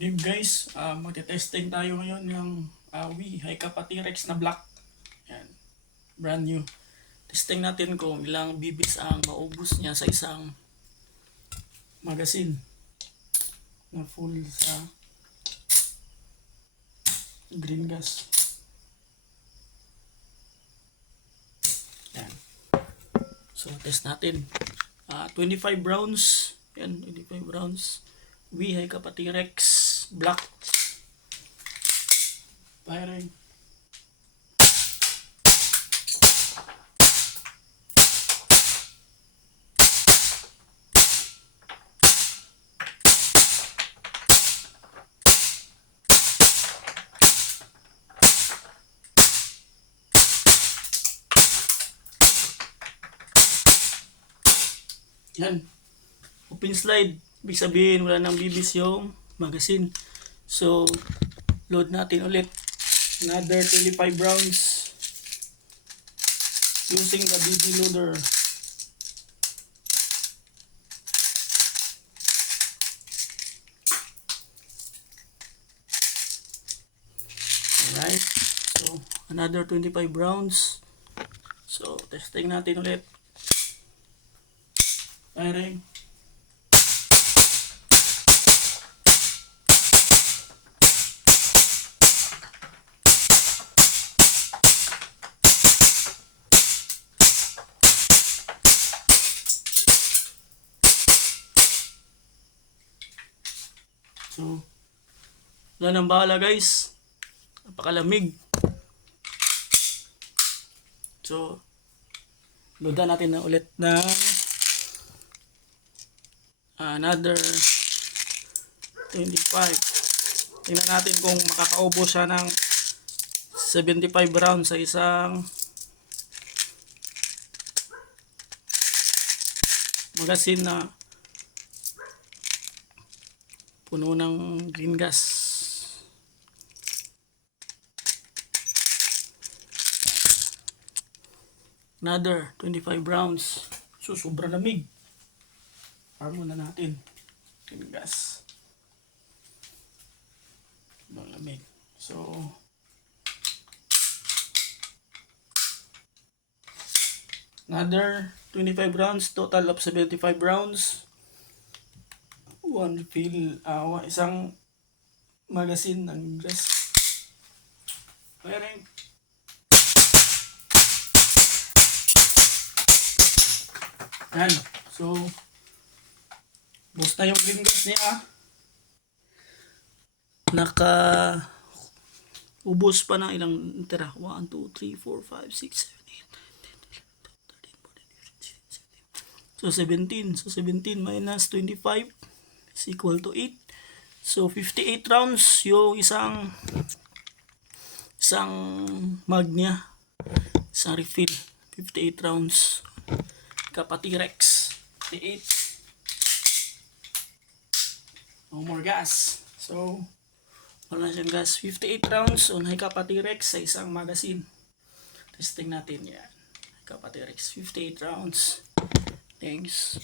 Good guys, magte-testing tayo ngayon ng Wii Hi-Kappa T-Rex na black. Yan, brand new. Testing natin kung ilang bibis ang maubos niya sa isang magazine na full sa green gas. Yan. So test natin. 25 rounds. Yan, 25 rounds. Wii Hi-Kappa T-Rex black. Firing. Yan. Open slide. Ibig sabihin wala nang bibis yung magazine. So, load natin ulit. Another 25 rounds. Using the BB loader. Alright. So, another 25 rounds. So, testing natin ulit. Firing. So, wala nang bahala guys. Napakalamig. So, loadan natin na ulit ng another 25. Tingnan natin kung makakaubos siya ng 75 rounds sa isang magazine na puno ng green gas. Another 25 rounds. So, sobrang lamig. Para muna natin. Green gas. Sobrang lamig. So, another 25 rounds. Total of 75 rounds. One fill, isang magazine ng gas. Firing. Yan. So, bust na yung green gas niya. Naka ubos pa ng ilang tira. 1, 2, 3, 4, 5, 6, 7, 8, 9, 10, 11, 12, 13, 14, 15, 16, 17. So, 17. So, 17 minus 25 is equal to 8. So, 58 rounds yung isang mag niya. Isang refill. 58 rounds. Kappa T-Rex. 58. No more gas. So, wala na siyang gas. 58 rounds on Hi-Kappa T-Rex sa isang magazine. Testing natin yan. Hi-Kappa T-Rex. 58 rounds. Thanks.